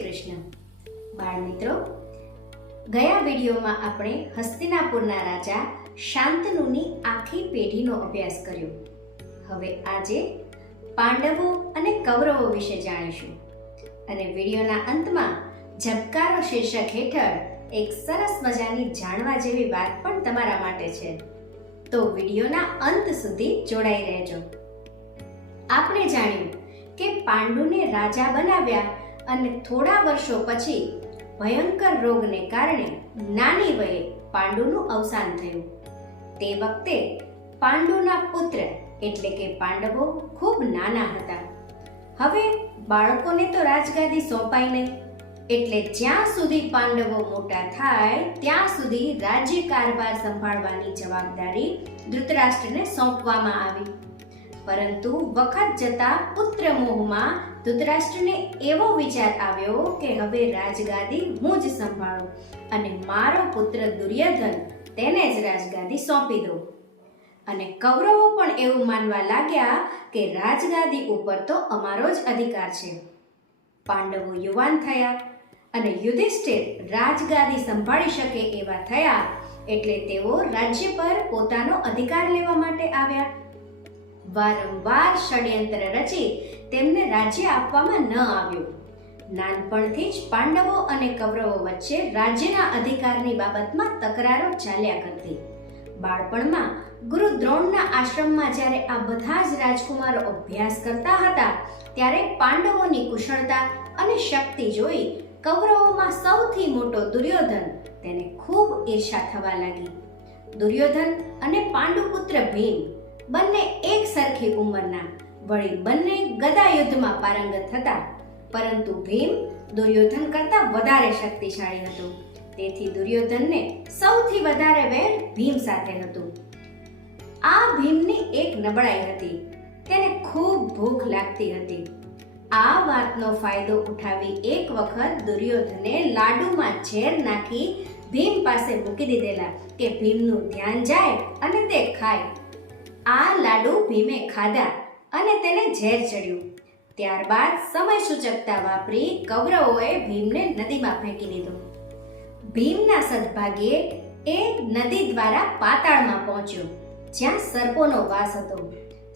કૃષ્ણ. બાળ મિત્રો, ગયા વિડીયોમાં આપણે હસ્તિનાપુરના રાજા શાંતનુની આખી પેઢીનો અભ્યાસ કર્યો. હવે આજે પાંડવો અને કૌરવો વિશે જાણીશું. અને વિડીયોના અંતમાં ઝબકારો શીર્ષક હેઠળ એક સરસ મજાની જાણવા જેવી વાત પણ તમારા માટે છે. તો વિડીયોના અંત સુધી જોડાઈ રહેજો. આપણે જાણ્યું કે પાંડુને રાજા બનાવ્યા અને થોડા વર્ષો પછી ભયંકર રોગને કારણે નાની વયે પાંડુનું અવસાન થયું. તે વખતે પાંડુના પુત્ર એટલે કે પાંડવો ખૂબ નાના હતા. હવે બાળકોને તો રાજગાદી સોંપાઈ નહીં. એટલે જ્યાં સુધી પાંડવો મોટા થાય, ત્યાં સુધી રાજ્ય કારભાર સંભાળવાની જવાબદારી ધૃતરાષ્ટ્રને સોંપવામાં આવી. પરંતુ વખત જતા પુત્ર મોહમાં ધૃતરાષ્ટ્રને એવો વિચાર આવ્યો કે હવે રાજગાદી હું જ સંભાળું અને મારો પુત્ર દુર્યોધન તેને જ રાજગાદી સોંપી દઉં. અને કૌરવો પણ એવું માનવા લાગ્યા કે રાજગાદી ઉપર તો અમારો જ અધિકાર છે. પાંડવો યુવાન થયા અને યુધિષ્ઠિર રાજગાદી સંભાળી શકે એવા થયા એટલે તેઓ રાજ્ય પર પોતાનો અધિકાર લેવા માટે આવ્યા. વારંવાર ષડયંત્ર રચી તેમને રાજ્ય આપવામાં ન આવ્યું. નાનપણથી જ પાંડવો અને કૌરવો વચ્ચે રાજ્યના અધિકારની બાબતમાં તકરારો ચાલ્યા કરતી. બાળપણમાં ગુરુ દ્રોણના આશ્રમમાં જ્યારે આ બધા જ રાજકુમારો અભ્યાસ કરતા હતા, ત્યારે પાંડવોની કુશળતા અને શક્તિ જોઈ કૌરવોમાં સૌથી મોટો દુર્યોધન તેને ખૂબ ઈર્ષા થવા લાગી. દુર્યોધન અને પાંડુપુત્ર ભીમ બંને એક સરખી ઉંમરના વળી બંને ગદા યુદ્ધમાં પારંગત હતા પરંતુ ભીમ દુર્યોધન કરતા વધારે શક્તિશાળી હતો. તેથી દુર્યોધનને સૌથી વધારે વેર ભીમ સાથે હતું. આ ભીમની એક નબળાઈ હતી. તેને ખૂબ ભૂખ લાગતી હતી. આ વાતનો ફાયદો ઉઠાવી એક વખત દુર્યોધને લાડુમાં ઝેર નાખી ભીમ પાસે મૂકી દીધેલા કે ભીમનું ધ્યાન જાય અને તે ખાય. આ લાડુ ભીમે ખાધા અને તેને ઝેર ચડ્યું. ત્યારબાદ સમય સૂચકતા વાપરી કૌરવોએ ભીમને નદીમાં ફેંકી દીધો. ભીમના સદભાગ્યે એ નદી દ્વારા પાતાળમાં પહોંચ્યો, જ્યાં સર્પોનો વાસ હતો.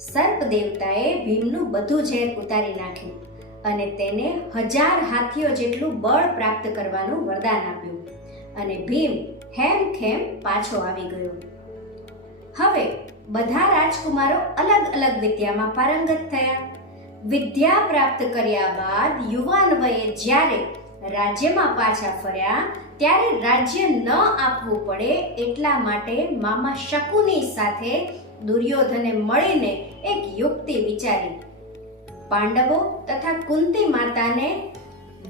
સર્પ દેવતાએ ભીમનું બધું ઝેર ઉતારી નાખ્યું અને તેને હજાર હાથીઓ જેટલું બળ પ્રાપ્ત કરવાનું વરદાન આપ્યું અને ભીમ હેમ ખેમ પાછો આવી ગયો. હવે બધા રાજકુમારો અલગ અલગ વિદ્યામાં પારંગત થયા. વિદ્યા પ્રાપ્ત કર્યા બાદ યુવાન વયે જ્યારે રાજ્યમાં પાછા ફર્યા, ત્યારે રાજ્ય ન આપવું પડે એટલા માટે મામા શકુની સાથે દુર્યોધને મળીને એક યુક્તિ વિચારી. પાંડવો તથા કુંતી માતાને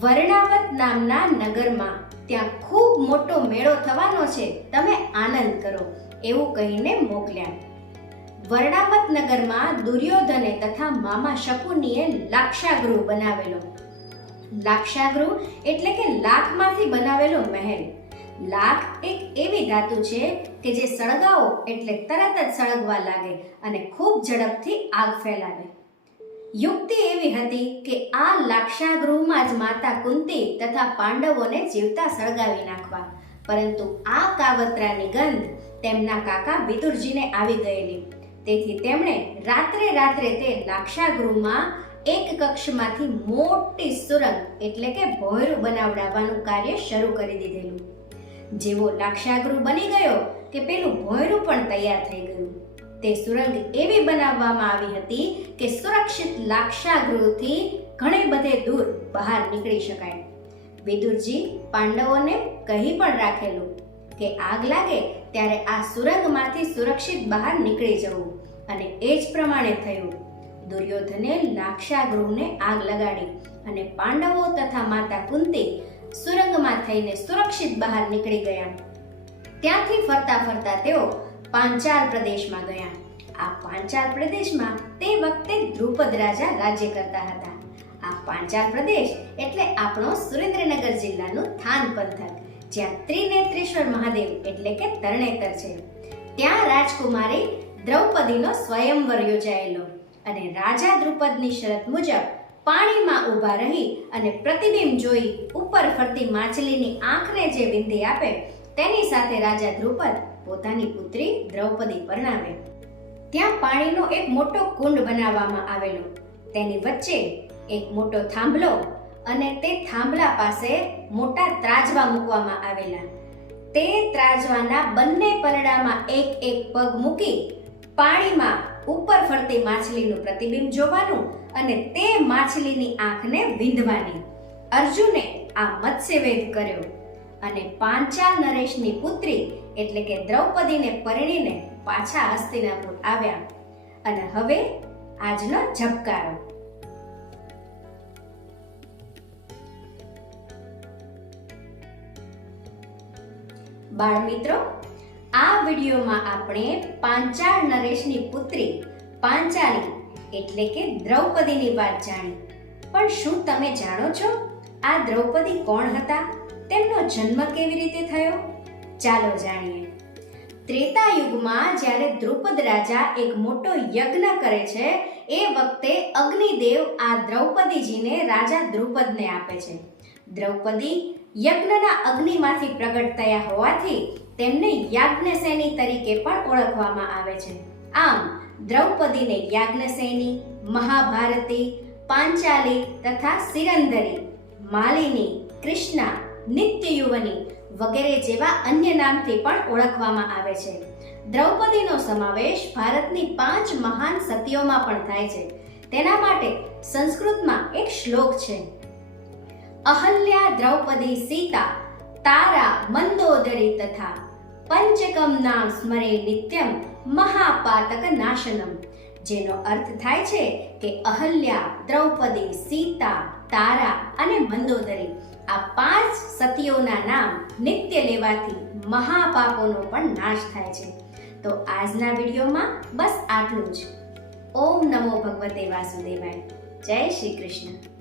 વર્ણાવત નામના નગરમાં ત્યાં ખૂબ મોટો મેળો થવાનો છે. તમે આનંદ કરો, એવું કહીને મોકલ્યા. વર્ણાવત નગરમાં દુર્યોધને તથા મામા શકુનીએ લાક્ષાગૃહ બનાવેલો. લાક્ષાગૃહ એટલે કે લાખમાંથી બનાવેલો મહેલ. લાખ એક એવી ધાતુ છે કે જે સળગાવો એટલે તરત જ સળગવા લાગે અને ખૂબ ઝડપથી આગ ફેલાવે. યુક્તિ એવી હતી કે આ લાક્ષાગૃહમાં જ માતા કુંતી તથા પાંડવોને જીવતા સળગાવી નાખવા. પરંતુ આ કાવતરાની ગંધ તેમના કાકા વિદુરજીને આવી ગયેલી. તેથી તેમણે રાત્રે રાત્રે તે લાક્ષાગૃહમાં એક કક્ષમાંથી મોટી સુરંગ, એટલે કે ભોંયરું બનાવડાવવાનું કાર્ય શરૂ કરી દીધેલું. જેવો લાક્ષાગૃહ બની ગયો કે પેલું ભોયરું પણ તૈયાર થઈ ગયું. તે સુરંગ એવી બનાવવામાં આવી હતી કે સુરક્ષિત લાક્ષાગૃહથી ઘણે બધે દૂર બહાર નીકળી શકાય. વિદુરજી, પાંડવોને કહી પણ રાખેલું કે આગ લાગે ત્યારે આ સુરંગમાંથી સુરક્ષિત બહાર નીકળી જવું અને એ જ પ્રમાણે થયું. દુર્યોધને લાક્ષાગૃહને આગ લગાડી અને પાંડવો તથા માતા કુંતી સુરંગમાં થઈને સુરક્ષિત બહાર નીકળી ગયા. ત્યાંથી ફરતા ફરતા તેઓ પાંચાલ પ્રદેશમાં ગયા. આ પાંચાલ પ્રદેશમાં તે વખતે ધ્રુપદ રાજા રાજ્ય કરતા હતા. આ પાંચાલ પ્રદેશ એટલે આપણો સુરેન્દ્રનગર જિલ્લાનું થાન પંથક જ્યાં ત્રિનેત્રેશ્વર મહાદેવ એટલે કે તરણેતર છે. ત્યાં રાજકુમારી દ્રૌપદીનો સ્વયંવર યોજાયેલો અને રાજા દ્રુપદની શરત મુજબ પાણીમાં ઊભા રહી અને પ્રતિબિંબ જોઈ ઉપર ફરતી માછલીની આંખને જે વિંધી આપે, તેની સાથે રાજા દ્રુપદ પોતાની પુત્રી દ્રૌપદી પરણાવે. ત્યાં પાણીનો એક મોટો કુંડ બનાવવામાં આવેલો. તેની વચ્ચે એક મોટો થાંભલો અને તે થાંભલા પાસે મોટા ત્રાજવા મૂકવામાં આવેલા. તે ત્રાજવાના બંને પરડામાં એક એક પગ મૂકી પાણીમાં ઉપર ફરતી માછલીનું પ્રતિબિંબ જોવાનું અને તે માછલીની આંખને વિંધવાની. અર્જુને આ મત્સ્યવેદ કર્યો અને પાંચાલ નરેશની પુત્રી એટલે કે દ્રૌપદીને પરણીને પાછા હસ્તિનાપુર આવ્યા. અને હવે આજનો ઝબકારો. બાળમિત્રો આ વિડીયોમાં આપણે પાંચાળ નરેશની પુત્રી પાંચાલી, એટલે કે દ્રૌપદીની વાત જાણી. પણ શું તમે જાણો છો આ દ્રૌપદી કોણ હતા? તેમનો જન્મ કેવી રીતે થયો? ચાલો જાણીએ. ત્રેતા યુગમાં જ્યારે દ્રુપદ રાજા એક મોટો યજ્ઞ કરે છે, એ વખતે અગ્નિદેવ આ દ્રૌપદીજીને રાજા દ્રુપદને આપે છે. દ્રૌપદી યજ્ઞના અગ્નિમાંથી પ્રગટ થયા હોવાથી તેમને યાજ્ઞસેની તરીકે પણ ઓળખવામાં આવે છે. આમ, દ્રૌપદીને યાજ્ઞસેની, મહાભારતી, પાંચાલી તથા સિરંદરી માલિની, કૃષ્ણા, નિત્યયુવની વગેરે જેવા અન્ય નામથી પણ ઓળખવામાં આવે છે. દ્રૌપદીનો સમાવેશ ભારતની પાંચ મહાન સતીઓમાં પણ થાય છે. તેના માટે સંસ્કૃતમાં એક શ્લોક છે. અહલ્યા, દ્રૌપદી, સીતા, તારા, મંદોદરી તથા પંચકમ નામ સ્મરે નિત્યમ મહાપાતક નાશનમ, જેનો અર્થ થાય છે કે અહલ્યા, દ્રૌપદી, સીતા, તારા અને મંદોદરી આ પાંચ સતીઓના નામ નિત્ય લેવાથી મહાપાપોનો પણ નાશ થાય છે. તો આજના વિડીયોમાં બસ આટલું જ. ઓમ નમો ભગવતે વાસુદેવાય. જય શ્રી કૃષ્ણ.